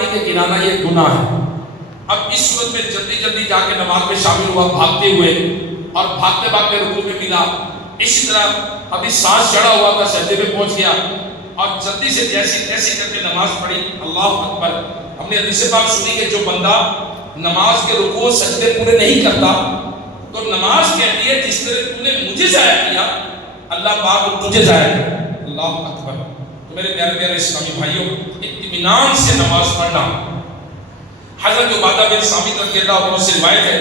پانی کے گرانا یہ گناہ ہے۔ اب اس صورت میں جلدی جلدی جا کے نماز میں شامل ہوا بھاگتے ہوئے، اور بھاگتے بھاگتے رکوع میں ملا، اسی طرح ابھی سانس چڑھا ہوا تھا، سجدے میں پہنچ گیا اور جلدی سے جیسی تیسی کر کے نماز پڑھی۔ اللہ اکبر۔ ہم نے حدیث پاک سنی کہ جو بندہ نماز کے رکوع و سجدے پورے نہیں کرتا تو نماز کہتی ہے جس طرح تو نے مجھے ضائع کیا اللہ پاک تجھے ضائع کرے۔ اللہ اکبر۔ تو میرے پیارے پیارے اسلامی بھائیوں، اطمینان سے نماز پڑھنا۔ حضرت عبادہ بن صامت رضی اللہ عنہ سے روایت ہے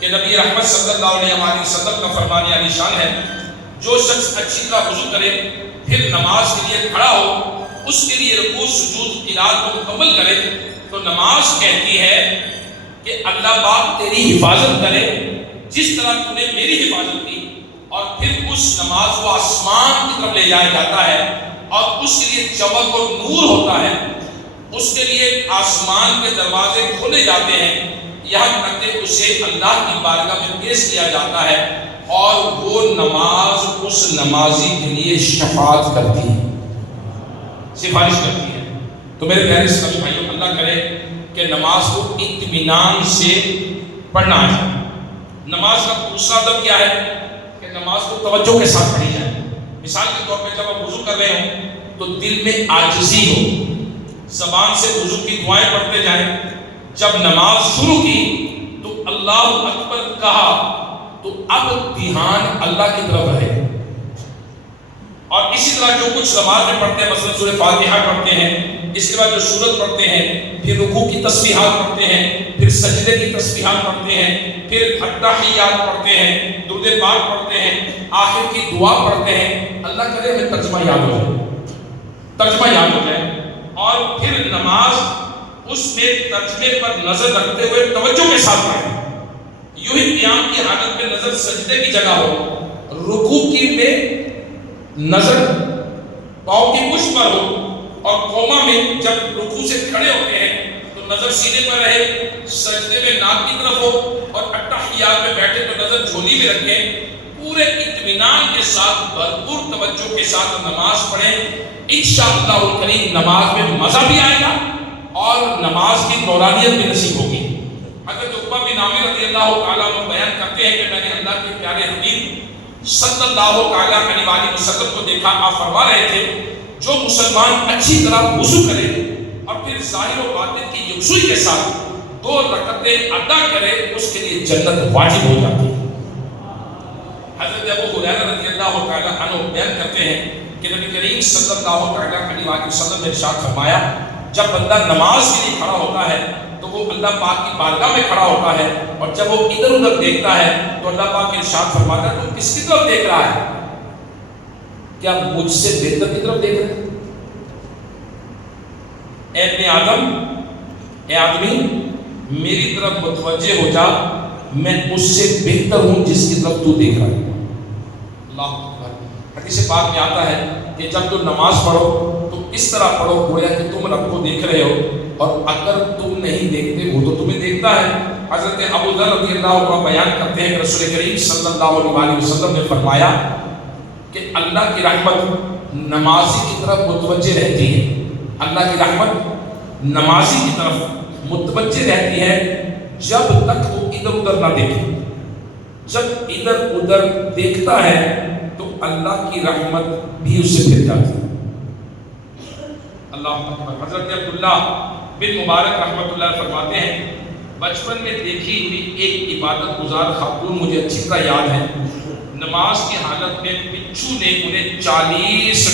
کہ نبی رحمت صلی اللہ علیہ وسلم کا فرمان عالی شان ہے، جو شخص اچھی طرح وضو کرے پھر نماز کے لیے کھڑا ہو، اس کے لیے رکوع سجود قرات کو مکمل کرے تو نماز کہتی ہے کہ اللہ پاک تیری حفاظت کرے جس طرح تو نے میری حفاظت کی، اور پھر اس نماز کو آسمان کی طرف لے جایا جاتا ہے اور اس کے لیے چمک اور نور ہوتا ہے، اس کے لیے آسمان کے دروازے کھولے جاتے ہیں، یہاں تک کہ اسے اللہ کی بارگاہ میں پیش کیا جاتا ہے اور وہ نماز اس نمازی کے لیے شفاعت کرتی ہے، سفارش کرتی ہے۔ تو میرے پیارے اسلامی بھائیوں، اللہ کرے کہ نماز کو اطمینان سے پڑھنا ہے۔ نماز کا دوسرا ادب کیا ہے کہ نماز کو توجہ کے ساتھ پڑھی جائے۔ مثال کے طور پہ جب آپ وضو کر رہے ہوں تو دل میں عاجزی ہو، زبان سے وضو کی دعائیں پڑھتے جائیں۔ جب نماز شروع کی تو اللہ اکبر کہا تو اب دھیان اللہ کی طرف رہے، اور اسی طرح جو کچھ نماز میں پڑھتے ہیں، مثلا سورہ فاتحہ پڑھتے ہیں، اس کے بعد جو سورت پڑھتے ہیں، پھر رکوع کی تسبیحات پڑھتے ہیں، پھر سجدے کی تسبیحات پڑھتے ہیں، پھر التحیات پڑھتے ہیں، درود پاک پڑھتے ہیں، آخر کی دعا پڑھتے ہیں۔ اللہ کرے ہمیں ترجمہ یاد ہو جائے، ترجمہ یاد ہو جائے، اور پھر نماز اس میں ترجمے پر نظر رکھتے ہوئے توجہ کے ساتھ پڑھیں۔ یوں ہی قیام کی حالت میں نظر سجدے کی جگہ ہو، رکوع کی میں نظر پاؤں کی پشت پر ہو، اور قوما میں جب رکوع سے کھڑے ہوتے ہیں تو نظر سینے پر رہے، سجدے میں ناک کی طرف ہو، اور التحیات میں بیٹھے تو نظر جھولی میں رکھیں۔ پورے اطمینان کے ساتھ بھرپور توجہ کے ساتھ نماز پڑھیں، انشاءاللہ الکریم نماز میں مزہ بھی آئے گا اور نماز کی نورانیت بھی نصیب ہوگی۔ حضرت عقبہ بن عامر رضی اللہ تعالیٰ عنہ بیان کرتے ہیں کہ میں نے اللہ کے پیارے حبیب صلی اللہ تعالیٰ علیہ وسلم کو دیکھا، آپ فرما رہے تھے جو مسلمان اچھی طرح وضو کرے اور پھر ظاہر و باطن کی یکسوئی کے ساتھ 2 رکعتیں ادا کرے اس کے لیے جنت واجب ہو جاتی ہے۔ حضرت ابو ہریرہ رضی اللہ تعالیٰ عنہ بیان کرتے ہیں کہ نبی کریم صلی اللہ تعالیٰ علیہ وسلم نے ارشاد فرمایا، جب بندہ نماز کے لیے کھڑا ہوتا ہے تو وہ اللہ پاک کی بارگاہ میں کھڑا ہوتا ہے، اور جب وہ ادھر ادھر دیکھتا ہے تو اللہ پاک ارشاد فرماتا ہے تو کس کی طرف دیکھ رہا ہے؟ کیا مجھ سے بہتر کی طرف دیکھ رہا ہے؟ اے ابن آدم، اے آدمی، میری طرف متوجہ ہو جا، میں اس سے بہتر ہوں جس کی طرف تو دیکھ رہا ہے۔ اللہ اکبر۔ حدیث پاک میں آتا ہے کہ جب تم نماز پڑھو تو اس طرح پڑھو گویا کہ تم رب کو دیکھ رہے ہو، اور اگر تم نہیں دیکھتے وہ تو تمہیں دیکھتا ہے۔ حضرت ابو ذر رضی اللہ عنہ بیان کرتے ہیں کہ رسول کریم صلی اللہ علیہ وسلم نے فرمایا کہ اللہ کی رحمت نمازی کی طرف متوجہ رہتی ہے، اللہ کی رحمت نمازی کی طرف متوجہ رہتی ہے جب تک وہ ادھر ادھر نہ دیکھے۔ جب ادھر ادھر دیکھتا ہے تو اللہ کی رحمت بھی اس سے پھر جاتی ہے۔ اللہ اکبر۔ حضرت عبداللہ بن مبارک رحمۃ اللہ فرماتے ہیں، بچپن میں دیکھی ہوئی ایک عبادت گزار خاتون مجھے اچھی طرح یاد ہے۔ نماز کی حالت میں بچھو نے انہیں 40